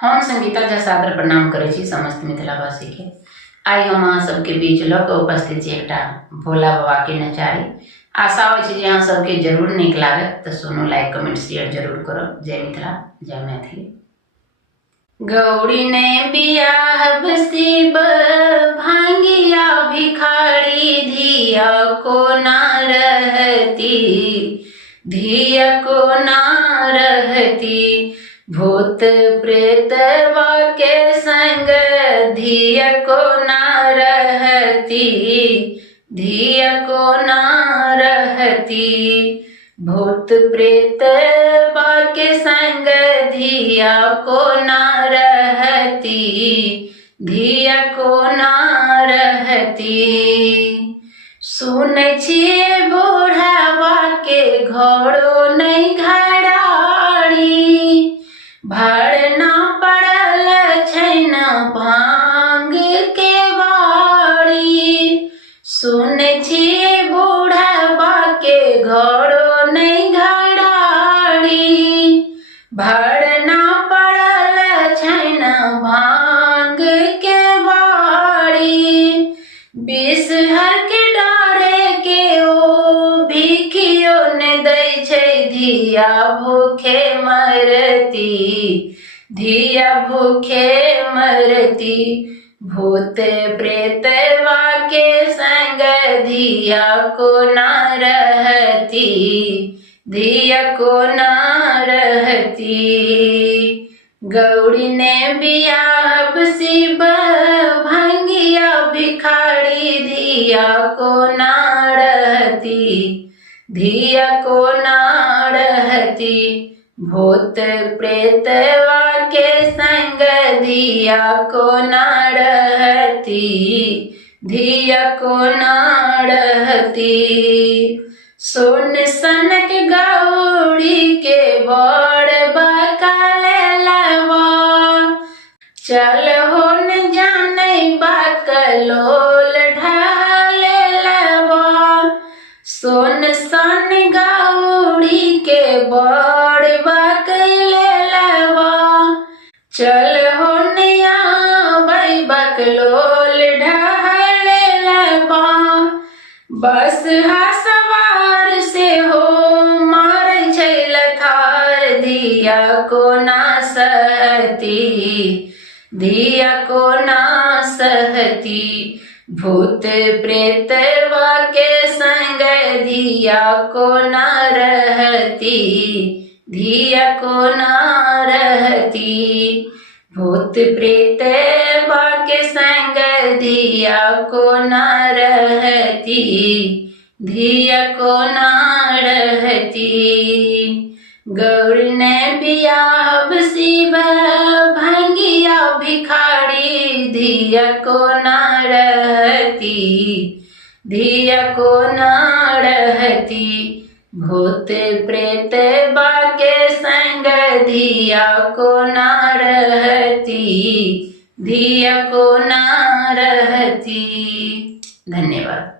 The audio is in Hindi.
हम संगीता झा सादर प्रणाम करै छी समस्त मिथिलावासी के। आई हम अहाँ सबके बीच लऽ कऽ उपस्थित छी एकटा भोला बाबा के नचारी। आशा होइ छै जे अहाँ सबके जरूर नीक लागत, तऽ सुनू, लाइक कमेंट शेयर जरूर करब। जय मिथिला, जय मैथिली। गौरी ने बियाह शिव भांगिया भिखारी, धिया को ना रहती, धिया को ना रहती, भूत प्रेतवा के संग धिया को ना रहती, धिया को ना रहती, भूत प्रेतवा के संग धिया को ना रहती, धिया को ना रहती। सुनै छियै बुढ़ावा के घरो नहीं घराड़ी, भरना पड़ल छैन भांग के बाड़ी। सुनै छियै बुढ़ावा के घरो नहीं घराड़ी, भरना पड़ल छैन भांग के बाड़ी। बिषहर के डारे के ओ भिखियो ने दै छै, धिया भूखे मरती, धिया भूखे मरती, भूत प्रेतवा के संग धिया को ना रहती, धिया को ना रहती। गौरी ने बियाह शिव भांगिया भिखारी, धिया को ना रहती, धिया को ना रहती, भूत प्रेतवा के संग धिया को ना रहती, धिया को ना रहती। सोन सनक गौरी के बड़ बकलवा, चल हो न जानै बकलोल ढलवा। सोन सन गौरी के बड़ बकलवा, चल हो न आबै बकलोल ढलवा। बस सवार से हो मारै छै लथार, धिया को ना सहती, धिया को ना सहती, भूत प्रेतवा के संग धिया को ना रहती, धिया को ना रहती, भूत प्रेतवा के संग धिया को ना रहती, धिया को ना रहती। गौरी ने बियाह शिव भांगिया भिखारी, धिया को ना रहती, धिया को ना रहती, भूत प्रेतवा के संग धिया को ना रहती, धिया को ना रहती। धन्यवाद।